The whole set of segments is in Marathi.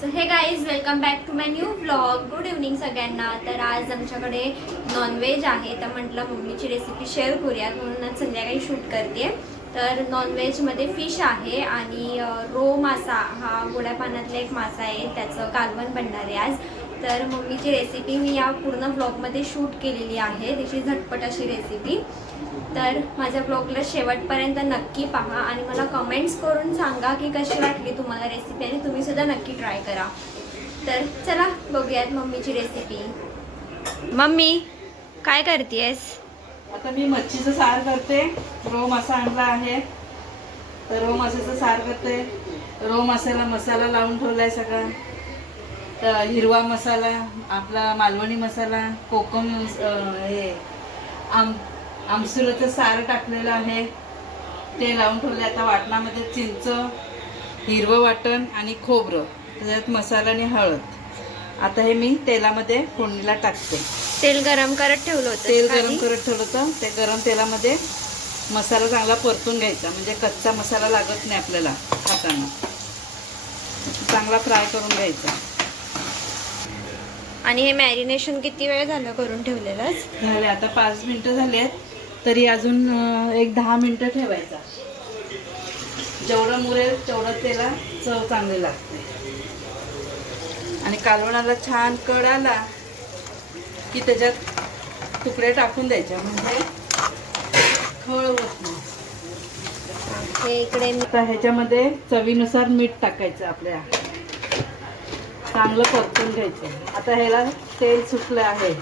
So hey guys welcome back to my new vlog. Good evening सगळ्यांना. तर आज आमच्याकडे नॉनव्हेज आहे, तर म्हटलं मम्मीची रेसिपी शेअर करूयात म्हणून आज संध्याकाळी शूट करते. तर नॉनव्हेजमध्ये फिश आहे आणि रो मासा हा गोड्या पाण्यातला एक मासा आहे, त्याचं कालवण बनणार आहे आज. तर मम्मीची रेसिपी मी या पूर्ण व्लॉगमध्ये शूट केलेली आहे, त्याची झटपट अशी रेसिपी. तर माझ्या ब्लॉगला शेवटपर्यंत नक्की पहा आणि मला कमेंट्स करून सांगा की कशी वाटली तुम्हाला रेसिपी आणि तुम्ही सुद्धा नक्की ट्राय करा. तर चला बघूयात मम्मीची रेसिपी. मम्मी काय करतेस? आता मी मच्छीचं सार करते. रो मासा आणला आहे, तर रो माशाचं सार करते. रो माशाला मसाला लावून ठेवलाय सगळा. तर हिरवा मसाला, आपला मालवणी मसाला, कोकम, हे आमसुराचं सार टाकलेलं आहे, ते लावून ठेवले. आता वाटणामध्ये चिंच, हिरवं वाटण आणि खोबरं, त्याच्यात मसाला आणि हळद. आता हे मी तेलामध्ये फोडणीला टाकते. तेल गरम करत ठेवलं होतं. तेल गरम करत ठेवलं होतं. ते गरम तेलामध्ये मसाला चांगला परतून घ्यायचा, म्हणजे कच्चा मसाला लागत नाही आपल्याला खाताना. चांगला फ्राय करून घ्यायचा. आणि हे मॅरिनेशन किती वेळ झालं करून ठेवलेलं? झाले आता 5 मिनिटं झाली आहेत, तरी अजून एक 10 मिनिटं ठेवायचा. जेवढं मुरेल तेवढं त्याला चव चांगली लागते. आणि कालवणाला छान कड आला की त्याच्यात तुकडे टाकून द्यायचे, म्हणजे खळ होत नाही. हे इकडे आता ह्याच्यामध्ये चवीनुसार मीठ टाकायचं. आपल्या चांगलं परतून घ्यायचं. आता ह्याला तेल सुटलं आहे.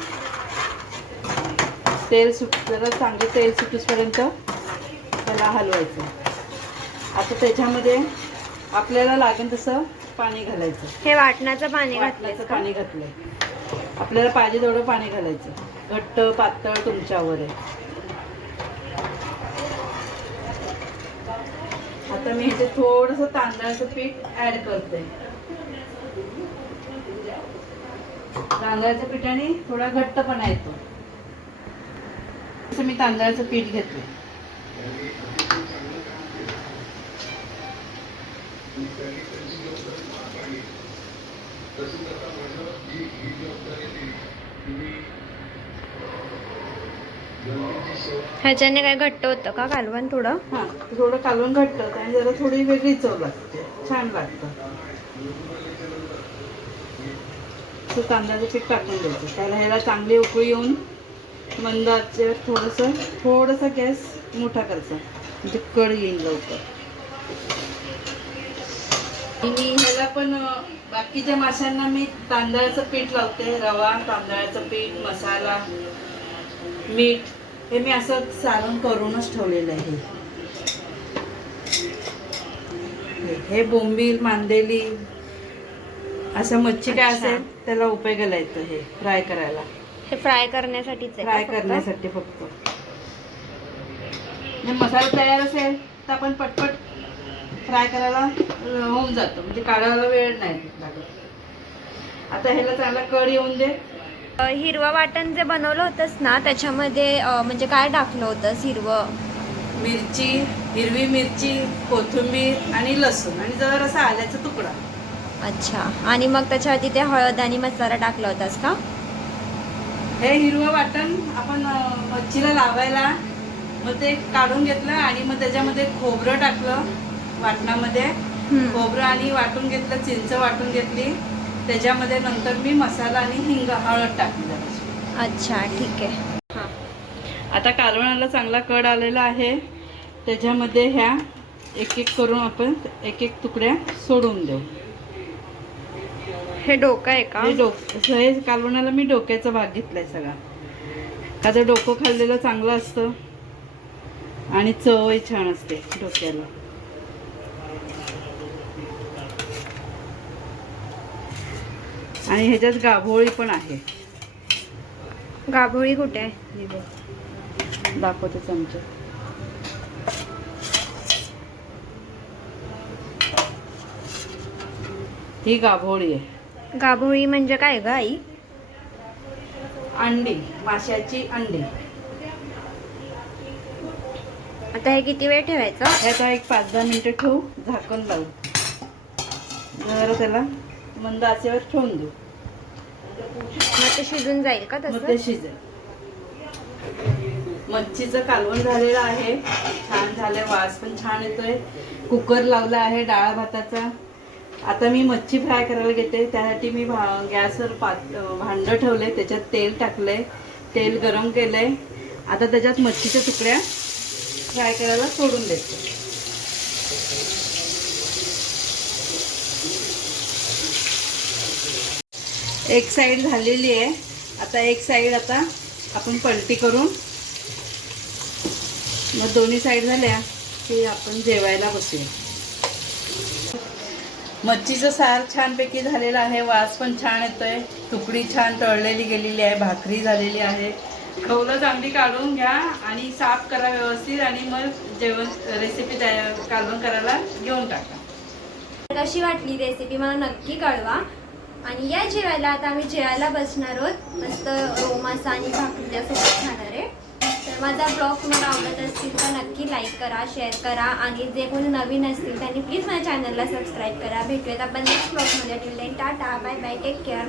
तेल जरा चांगलं तेल सुटूसपर्यंत त्याला हलवायचं. आता त्याच्यामध्ये आपल्याला लागेल तसं पाणी घालायचं. हे वाटणाचं पाणी वाटणाचं पाणी घातलंय. आपल्याला पाहिजे तेवढं पाणी घालायचं. घट्ट पातळ तुमच्यावर आहे. आता मी इथे थोडंसं तांदळाचं पीठ ऍड करते. तांदळाच्या पिठाने थोडा घट्टपणा येतो. असं मी तांदळाचं पीठ घेतलं. ह्याच्याने काय घट्ट होतं का कालवण थोडं? हा, थोडं कालवण घट्ट होतं आणि जरा थोडी वेगळी चव लागते, छान लागतं. तांदळाचं पीठ टाकून द्यायचं. त्याला ह्याला चांगली उकळी येऊन मंद आचेवर थोडंसं गॅस मोठा करायचा, म्हणजे कड येईल लवकर. आणि ह्याला पण बाकीच्या माशांना मी तांदळाचं पीठ लावते. रवा, तांदळाचं पीठ, मसाला, मीठ हे मी असं सारण करूनच ठेवलेलं आहे. हे बोंबील, मांदेली असं मच्छी काय असेल त्याला उपयोगाला येतं. हे फ्राय करायला, हे फ्राय करण्यासाठीच आहे. फ्राय करण्यासाठी फक्त. मसाला तयार असेल तर आपण पटपट फ्राय करायला होऊन जातं, म्हणजे काढायला वेळ नाही लागत. आता ह्याला चांगला कड येऊन दे. हिरवं वाटण जे बनवलं होतंस ना, त्याच्यामध्ये म्हणजे काय टाकलं होतंस? मिरची, हिरवी मिरची, कोथिंबीर आणि लसूण आणि जरासा आल्याचा तुकडा. अच्छा. आणि मग त्याच्यावरती ते हळद आणि मसाला टाकला होतास का? हे हिरवं वाटण आपण मच्छीला लावायला मग ते काढून घेतलं आणि मग त्याच्यामध्ये खोबरं टाकलं. वाटणामध्ये खोबरं आणि वाटून घेतलं, चिंच वाटून घेतली. त्याच्यामध्ये नंतर मी मसाला आणि हिंग, हळद टाकली. अच्छा, ठीक आहे. आता कालवणाला चांगला कड आलेला आहे. त्याच्यामध्ये ह्या एक एक करून आपण एक एक तुकड्या सोडून देऊ. हे डोकं आहे का? हे कालवणाला मी डोक्याचा भाग घेतलाय सगळा. का तर डोकं खाल्लेलं चांगलं असतं आणि चवही छान असते डोक्याला. आणि ह्याच्यात गाभोळी पण आहे. गाभोळी कुठे आहे? दाखवते चमचा. ही गाभोळी आहे. गाभोळी म्हणजे काय ग आई? अंडी, माशाची अंडी. आता हे किती वेळ ठेवायचं? ह्याचा एक 5-10 मिनिटं ठेवू, झाकण लावू. जरा त्याला मंद आचेवर ठेवून देऊ. मग ते शिजून जाईल का मग तसं? ते शिजेल. मच्छीचं कालवण झालेलं आहे, छान झालंय, वास पण छान येतोय. कुकर लावला आहे डाळ भाताचा. आता मी मच्छी फ्राय करायला घेते. त्यासाठी मी गॅसवर भांडं ठेवलंय, त्याच्यात तेल टाकलंय, तेल गरम केलंय. आता त्याच्यात मच्छीच्या तुकड्या फ्राय करायला सोडून देते. एक साईड झालेली आहे, आता एक साईड आता आपण पलटी करून मग दोन्ही साईड झाल्या की आपण जेवायला बसूया. मच्छीचं सार छानपैकी झालेलं आहे, वास पण छान येतोय, तुकडी छान तळलेली गेलेली आहे, भाकरी झालेली आहे. खवलं चांगली काढून घ्या आणि साफ करा व्यवस्थित आणि मग जेवण रेसिपी कालवण करायला घेऊन टाका. कशी वाटली रेसिपी मला नक्की कळवा. आणि या जेवायला आता आम्ही जेवायला बसणार आहोत. मस्त रोमासा आणि भाकरीच्या सोबत खाणार आहे. तर माझा ब्लॉग तुम्हाला आवडत असतील तर नक्की लाईक करा, शेअर करा आणि जे कोणी नवीन असतील त्यांनी प्लीज माझ्या चॅनलला सबस्क्राईब करा. भेटूयात आपण नेक्स्ट ब्लॉगमध्ये. Till then tata, bye bye, take care.